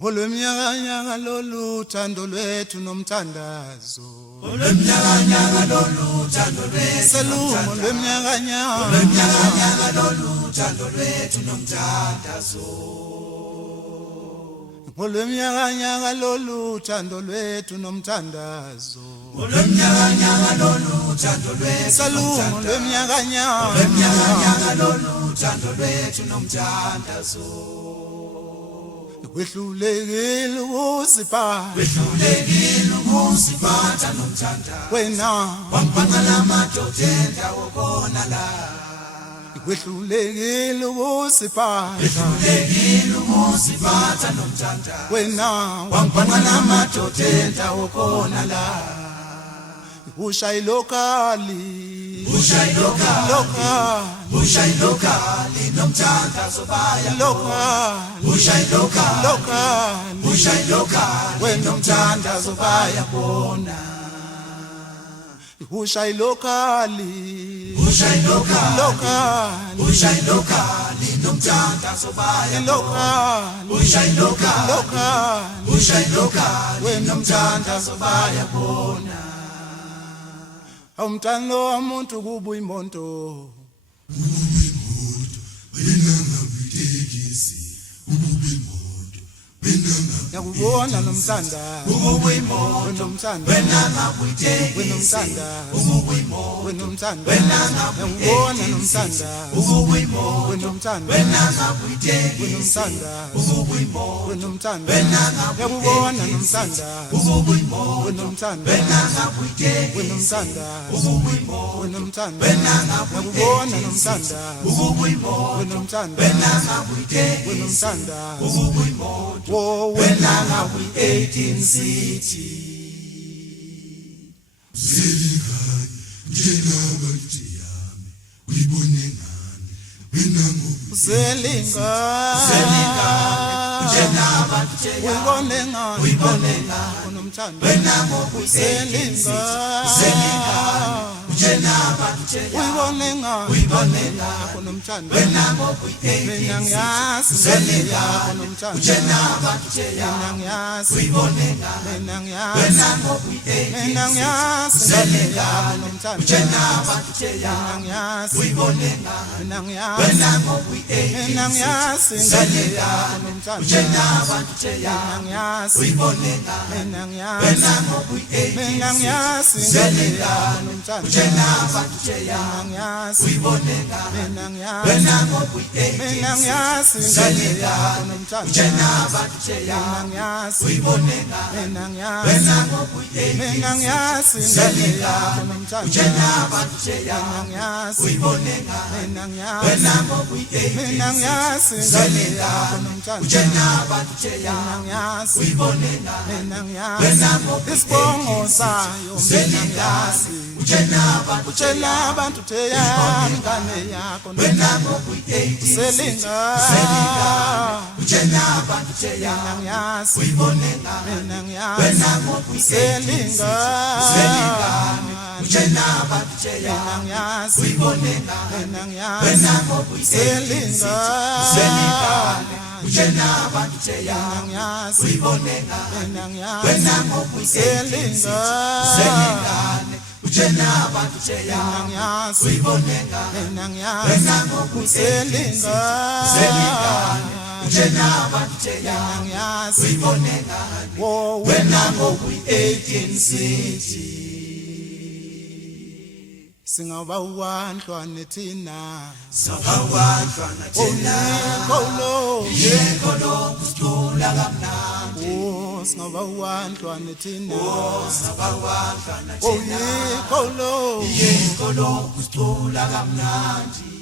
Olweminyaka lolu thando lwethu nomthandazo. Olweminyaka lolu thando lwethu Salumo olweminyaka lolu thando lwethu nomthandazo. Olweminyaka lolu thando lwethu nomthandazo. Olweminyaka lolu thando lwethu Salumo olweminyaka lolu thando lwethu nomthandazo. Wehlulekile ukusiphatha nomthandazo. wena Wampangala amadoda endawo khona la. wehlulekile ukusiphatha nomthandazo. wena Wampangala amadoda endawo khona la. ushayi lokali Ushayi lokali nomthandazo baya lokali Ushayi lokali wena nomthandazo baya bona. ushayi lokali Ushayi lokali nomthandazo baya lokali Ushayi lokali wena nomthandazo baya bona. awumthando wamuntu kuba uyimonto yakubona nomthandazo wenomthandazo wenomthandazo yakubona nomthandazo wenomthandazo wenomthandazo yakubona nomthandazo wenomthandazo wenomthandazo yakubona nomthandazo wenomthandazo wo Wena ngawi 18 city Selinga uyibone ngani unomthando Selinga uyibone ngani unomthando mina ngiyazi Selinga unomthando mina ngiyazi mina ngiyazi Selinga unomthando mina ngiyazi mina ngiyazi Selinga unomthando mina ngiyazi Selinga unomthando isibongo sayo utshela abantu theyami ngane yakho Selinga mina ngiyazi mina ngiyazi Selinga mina ngiyazi mina ngiyazi Selinga Singabawanhlwane thina Yekolo kusithola kamnandi. singabawanhlwane thina Sabawanhlwana yekolo Yekolo kusithola kamnandi.